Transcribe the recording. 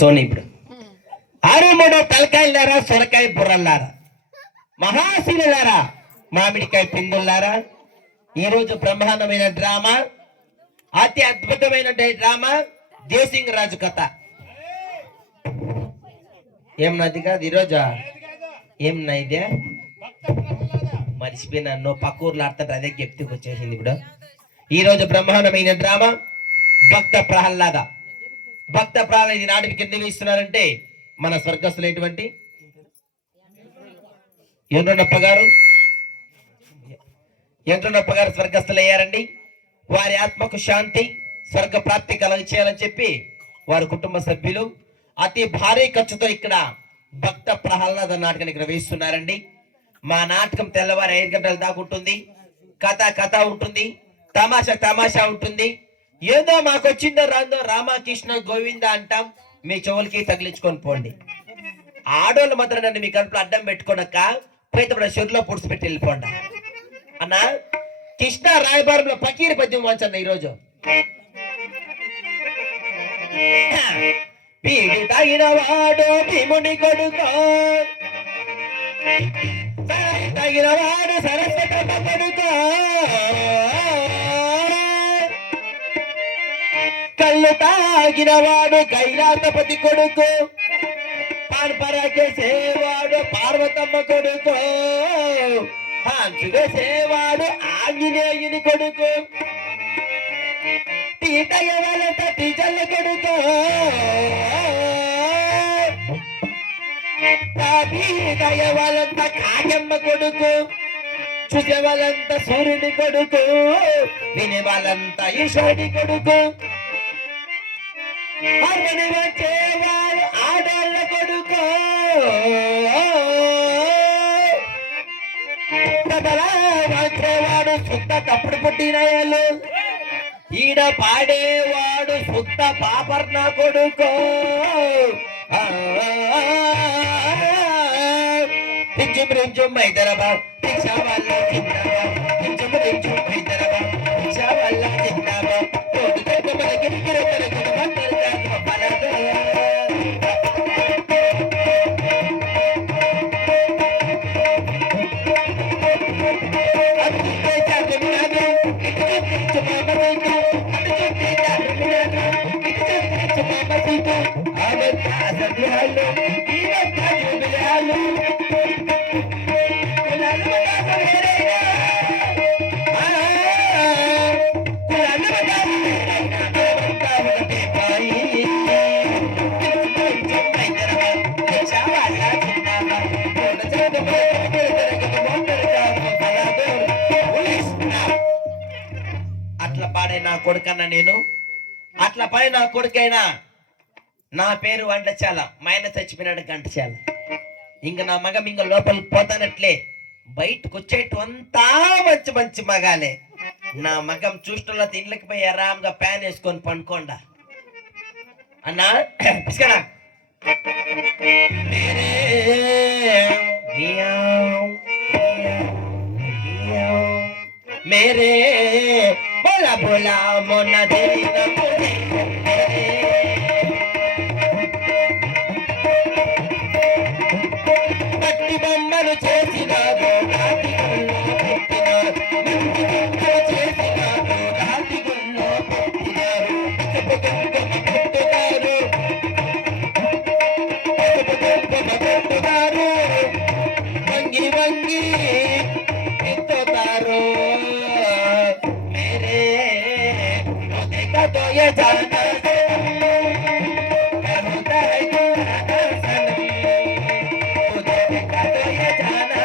సోని ఇప్పుడు ఆరు మూడు తలకాయలారా, సొరకాయ బుర్రల్లారా, మహాశీలారా, మామిడికాయ పిందుల్లారా, ఈరోజు బ్రహ్మాండమైన డ్రామా, అతి అద్భుతమైన డ్రామా దేశింగ్ రాజు కథ. ఏమన్నది కాదు ఈరోజు, ఏమన్నా ఇదే మర్చిపోయినా, నువ్వు పక్క ఊర్లో ఆడుతుంటే అదే జ్ఞప్తికి వచ్చేసింది. ఇప్పుడు ఈరోజు బ్రహ్మాండమైన డ్రామా భక్త ప్రహ్లాద. భక్త ప్రహ్లాద ఈ నాటికి కింద ఇస్తున్నారంటే మన స్వర్గస్థులైనటువంటి ఎండ్రనప్ప గారు స్వర్గస్థులు అయ్యారండి. వారి ఆత్మకు శాంతి, స్వర్గ ప్రాప్తి కలగ చేయాలని చెప్పి వారి కుటుంబ సభ్యులు అతి భారీ ఖర్చుతో ఇక్కడ భక్త ప్రహ్లాద నాటకాన్ని ఇక్కడ వేస్తున్నారండి. మా నాటకం తెల్లవారు 5 గంటల దాకా ఉంటుంది. కథ ఉంటుంది, తమాషా ఉంటుంది. ఏదో మాకు వచ్చిందో రాందో రామకృష్ణ గోవింద అంటాం, మీ చెవులకి తగిలించుకొని పోండి. ఆడోళ్ళు మాత్రం నన్ను మీ కడుపులో అడ్డం పెట్టుకోనక్క పోయితే షుర్లో పుడిచి పెట్టి వెళ్ళిపోండి అన్న. కృష్ణ రాయబారంలో పకీర్ పద్యం వాంచన్న ఈరోజు. పీడి తాగిన వాడు భీముని కొడుకో, తగిన వాడు సరస్వతమ్మ కొడుకో, కళ్ళు తాగిన వాడు కైలాసపతి కొడుకు, పార్పరాకేసేవాడు పార్వతమ్మ కొడుకు, హాంసుగేసేవాడు ఆంజనేయుని కొడుకు, తీటయ్యవలంత టీచర్ల కొడుకు, తీటయ్యవలంత కాయమ్మ కొడుకు, చూసేవాళ్ళంత సూర్యుని కొడుకు, వినేవాళ్ళంత ఈశ్వరుని కొడుకు, వచ్చేవాడు ఆడోళ్ళ కొడుకు, వచ్చేవాడు శుద్ధ తప్పుడు పుట్టినయాలు, ఈడ పాడేవాడు శుద్ధ పాపర్ణ కొడుకు, రింజుం హైదరాబాద్ రిక్షా వాళ్ళ జిందాబాద్, రింజుం హైదరాబాద్ రిక్షా వాళ్ళ జిందాబాద్, తోడు తోడు మన గిరిగిరి తరగడు మందరు పలదు. అట్లా పాడే నా కొడుకన్నా నేను, అట్లా పాడే నా కొడుకైనా. నా పేరు వంటచాల, మా ఆయన చచ్చిపోయినాడు గంటచాల. ఇంక నా మగం ఇంక లోపలికి పోతానట్లే, బయటకు వచ్చేటు అంతా మంచి మగాలే. నా మగం చూస్తున్న తిండ్లకి పోయి ఆరాంగా ప్యాన్ వేసుకొని పండుకోండా అన్నా. తీసుకురా मेरे बोला बोला मोना देवी ना मुझे पट्टी बम्मनु చేసినారు రాతి గుల్లో పెట్టినారు, మంచి గుల్లో చేసినారు రాతి గుల్లో పెట్టినారు, పెట్టుతారు వంగి వంగి ఎత్తుతారు. तो ये जाना होता है तो ये जाना